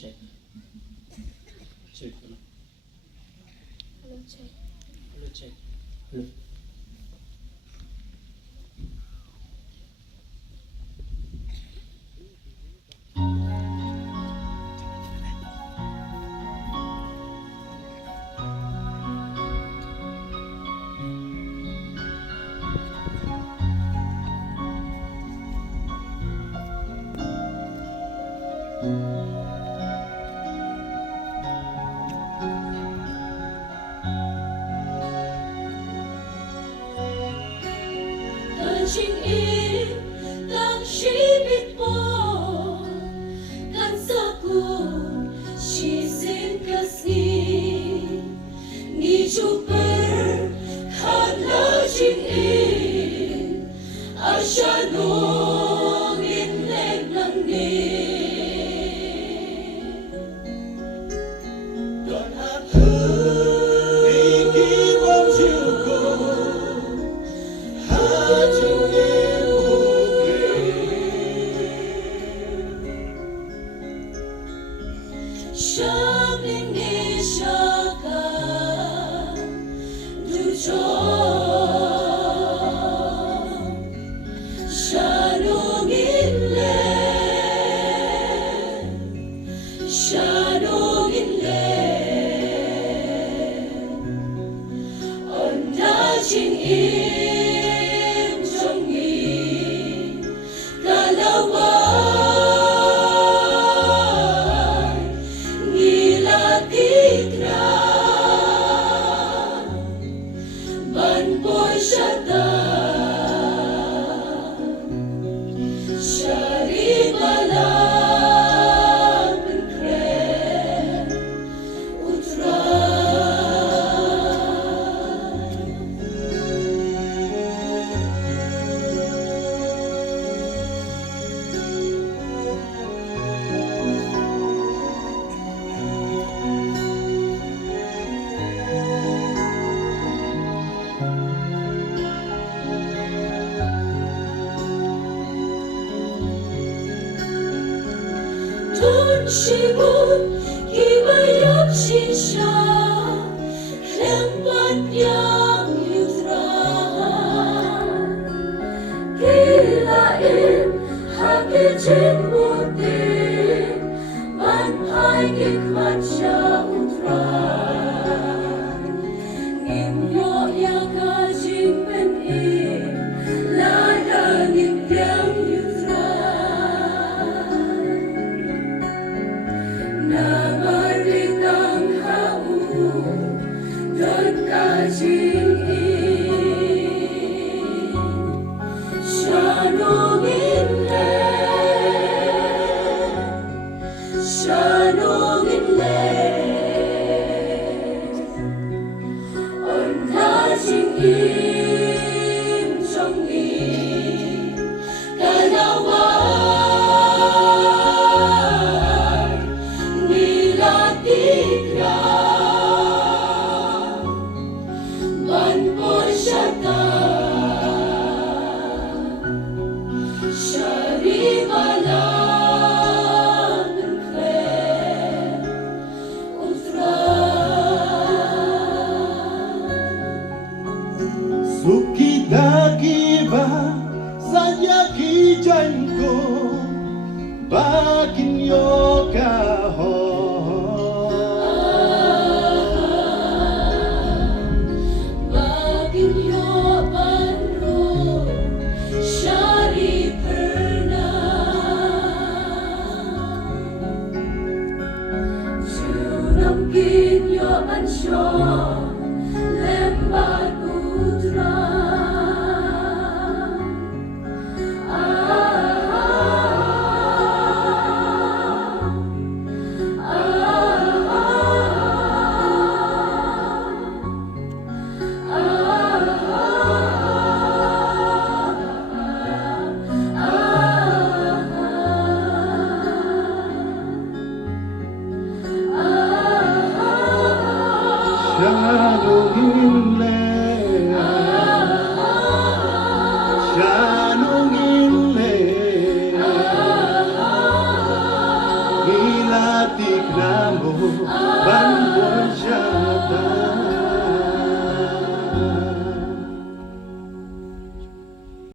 check. Check. Hello, check. Hello, check. Hello. Touching in ng shibit mo kan sakot shisin kasi ni chuper touching in asya nong inleg ng ni Don't have to keep on to go. Shabing ni Shaka Ducho Shanongin le On daching im Jongi Kalawan Nilatikra Banpoy Shata Sharibalang Benkre Utra Dun shibun kibayap shisha Lempat yang yutrahan Kilain hakicin mutin Manhay kikmat siya utran Ngimyo yakajing penin Lada ngimyang yutran Namalitang hau dan kajing Shanongin le On daching im Jongi Kalawan Nilatikra Banpoy Shata Sharibalang Benkre Utra Sukidagi ba saya kijan ko bakin yo kaho Bagin yo banro Shari perna Sunamkin yo ansyo Lembat utra batik na mo,